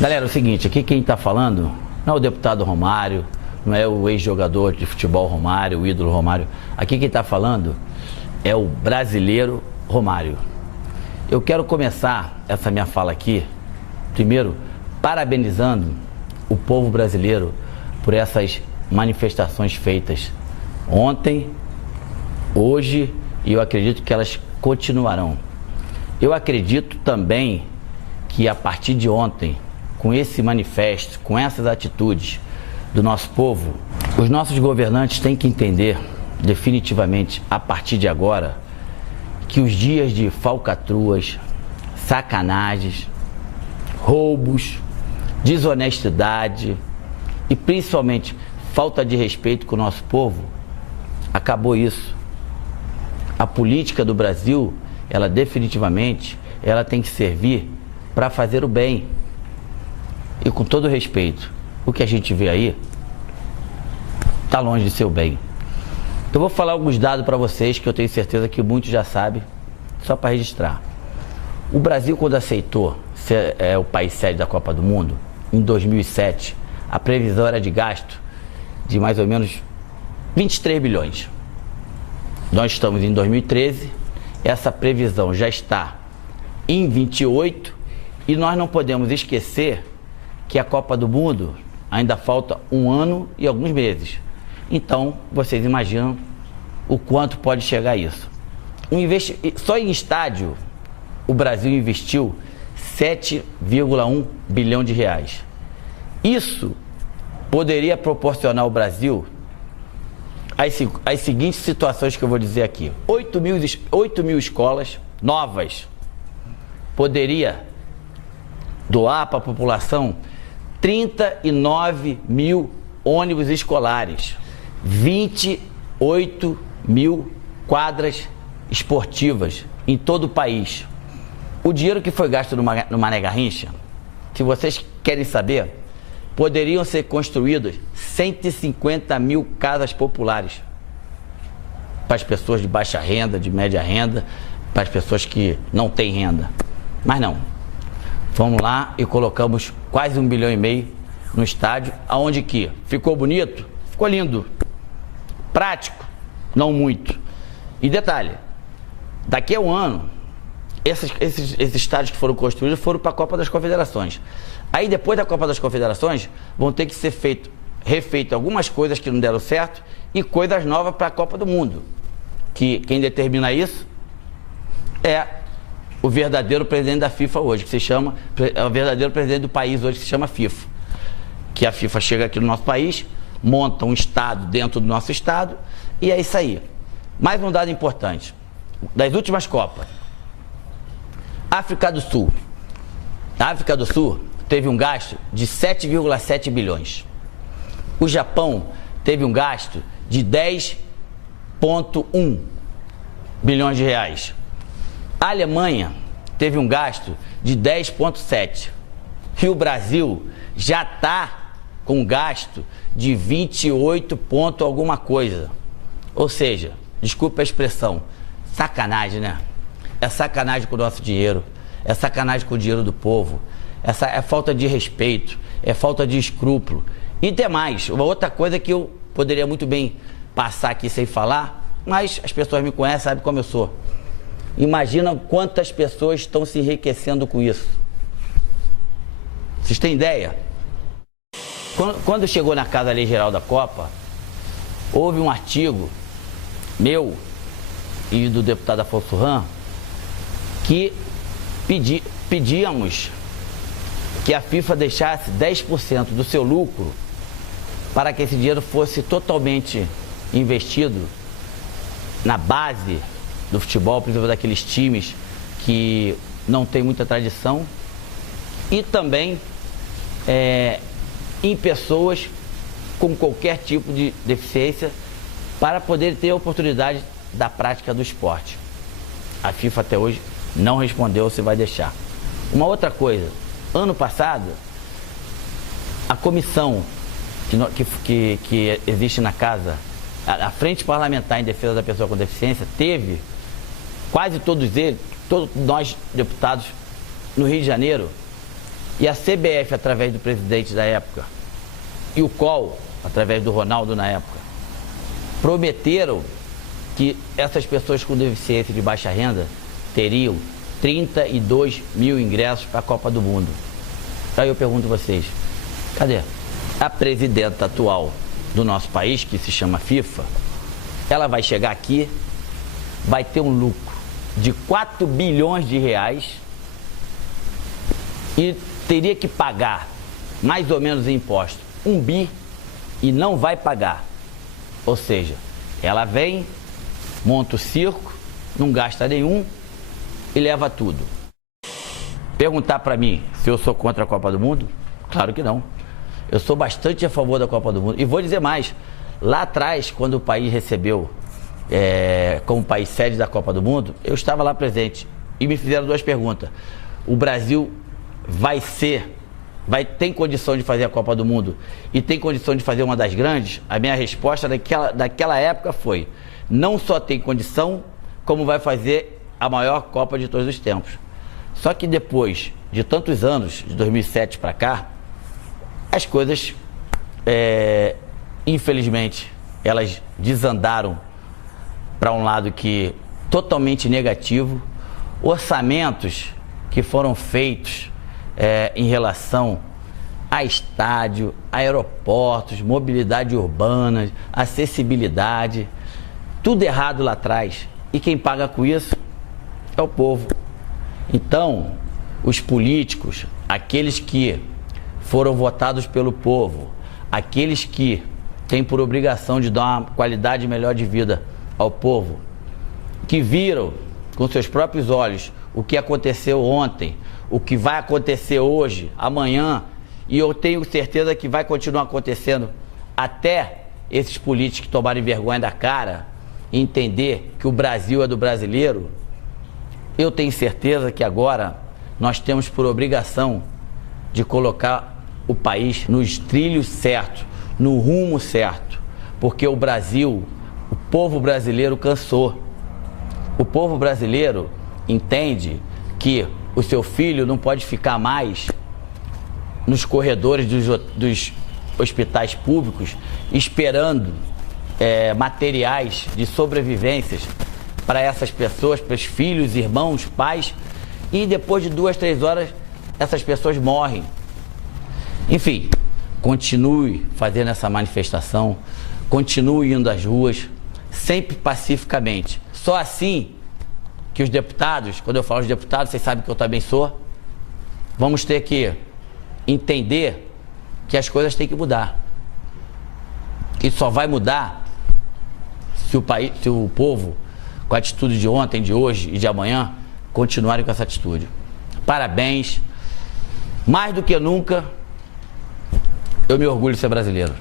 Galera, é o seguinte, aqui quem está falando não é o deputado Romário, não é o ex-jogador de futebol Romário, o ídolo Romário. Aqui quem está falando é o brasileiro Romário. Eu quero começar essa minha fala aqui, primeiro, parabenizando o povo brasileiro por essas manifestações feitas ontem, hoje, e eu acredito que elas continuarão. Eu acredito também que a partir de ontem, com esse manifesto, com essas atitudes do nosso povo, os nossos governantes têm que entender definitivamente, a partir de agora, que os dias de falcatruas, sacanagens, roubos, desonestidade e principalmente falta de respeito com o nosso povo, acabou isso. A política do Brasil, ela definitivamente, ela tem que servir para fazer o bem. E com todo respeito, o que a gente vê aí está longe de ser o bem. Eu vou falar alguns dados para vocês que eu tenho certeza que muitos já sabem, só para registrar. O Brasil, quando aceitou ser o país sede da Copa do Mundo, em 2007, a previsão era de gasto de mais ou menos 23 bilhões. Nós estamos em 2013, essa previsão já está em 28 e nós não podemos esquecer que a Copa do Mundo ainda falta 1 ano e alguns meses. Então, vocês imaginam o quanto pode chegar isso. Só em estádio, o Brasil investiu 7,1 bilhão de reais. Isso poderia proporcionar ao Brasil as seguintes situações que eu vou dizer aqui. 8 mil escolas novas. Poderia doar para a população 39 mil ônibus escolares, 28 mil quadras esportivas em todo o país. O dinheiro que foi gasto no Mané Garrincha, se vocês querem saber, poderiam ser construídas 150 mil casas populares para as pessoas de baixa renda, de média renda, para as pessoas que não têm renda. Mas não. Vamos lá e colocamos quase 1,5 bilhão no estádio, aonde que ficou bonito, ficou lindo, prático, não muito. E detalhe, daqui a um ano, esses estádios que foram construídos foram para a Copa das Confederações. Aí depois da Copa das Confederações, vão ter que ser refeito algumas coisas que não deram certo e coisas novas para a Copa do Mundo. Que quem determina isso é o verdadeiro presidente da FIFA hoje, que se chama, é o verdadeiro presidente do país hoje, que se chama FIFA. Que a FIFA chega aqui no nosso país, monta um estado dentro do nosso estado e é isso aí. Mais um dado importante, das últimas Copas, África do Sul. A África do Sul teve um gasto de 7,7 bilhões. O Japão teve um gasto de 10,1 bilhões de reais. A Alemanha teve um gasto de 10,7. E o Brasil já está com um gasto de 28 ponto alguma coisa. Ou seja, desculpa a expressão, sacanagem, né? É sacanagem com o nosso dinheiro, é sacanagem com o dinheiro do povo, é falta de respeito, é falta de escrúpulo. E demais, uma outra coisa que eu poderia muito bem passar aqui sem falar, mas as pessoas me conhecem, sabem como eu sou. Imagina quantas pessoas estão se enriquecendo com isso. Vocês têm ideia? Quando chegou na Casa Lei Geral da Copa, houve um artigo meu e do deputado Afonso Ram que pedíamos que a FIFA deixasse 10% do seu lucro para que esse dinheiro fosse totalmente investido na base do futebol, principalmente daqueles times que não tem muita tradição, e também em pessoas com qualquer tipo de deficiência para poder ter a oportunidade da prática do esporte. A FIFA até hoje não respondeu se vai deixar. Uma outra coisa, ano passado, a comissão que existe na casa, a Frente Parlamentar em Defesa da Pessoa com Deficiência, teve quase todos nós deputados no Rio de Janeiro, E a CBF, através do presidente da época, e o COL, através do Ronaldo na época, prometeram que essas pessoas com deficiência de baixa renda teriam 32 mil ingressos para a Copa do Mundo. Aí eu pergunto a vocês, cadê? A presidenta atual do nosso país, que se chama FIFA, ela vai chegar aqui, vai ter um lucro de 4 bilhões de reais e teria que pagar mais ou menos em imposto 1 bi e não vai pagar. Ou seja, ela vem, monta o circo, não gasta nenhum e leva tudo. Perguntar para mim se eu sou contra a Copa do Mundo? Claro que não. Eu sou bastante a favor da Copa do Mundo. E vou dizer mais, lá atrás, quando o país recebeu como país sede da Copa do Mundo, eu estava lá presente e me fizeram 2 perguntas. O Brasil tem condição de fazer a Copa do Mundo e tem condição de fazer uma das grandes? A minha resposta daquela época foi: não só tem condição, como vai fazer a maior Copa de todos os tempos. Só que depois de tantos anos, de 2007 para cá, as coisas, infelizmente, elas desandaram para um lado que totalmente negativo. Orçamentos que foram feitos em relação a estádio, aeroportos, mobilidade urbana, acessibilidade, tudo errado lá atrás. E quem paga com isso é o povo. Então, os políticos, aqueles que foram votados pelo povo, aqueles que têm por obrigação de dar uma qualidade melhor de vida ao povo, que viram com seus próprios olhos o que aconteceu ontem, o que vai acontecer hoje, amanhã, e eu tenho certeza que vai continuar acontecendo até esses políticos tomarem vergonha da cara e entender que o Brasil é do brasileiro. Eu tenho certeza que agora nós temos por obrigação de colocar o país nos trilhos certos, no rumo certo, porque o Brasil, o povo brasileiro cansou. O povo brasileiro entende que o seu filho não pode ficar mais nos corredores dos hospitais públicos esperando materiais de sobrevivências para essas pessoas, para os filhos, irmãos, pais, e depois de 2, 3 horas essas pessoas morrem. Enfim, continue fazendo essa manifestação, continue indo às ruas, sempre pacificamente. Só assim que os deputados, quando eu falo de deputados, vocês sabem que eu também sou, vamos ter que entender que as coisas têm que mudar. E só vai mudar se o povo, com a atitude de ontem, de hoje e de amanhã, continuarem com essa atitude. Parabéns. Mais do que nunca, eu me orgulho de ser brasileiro.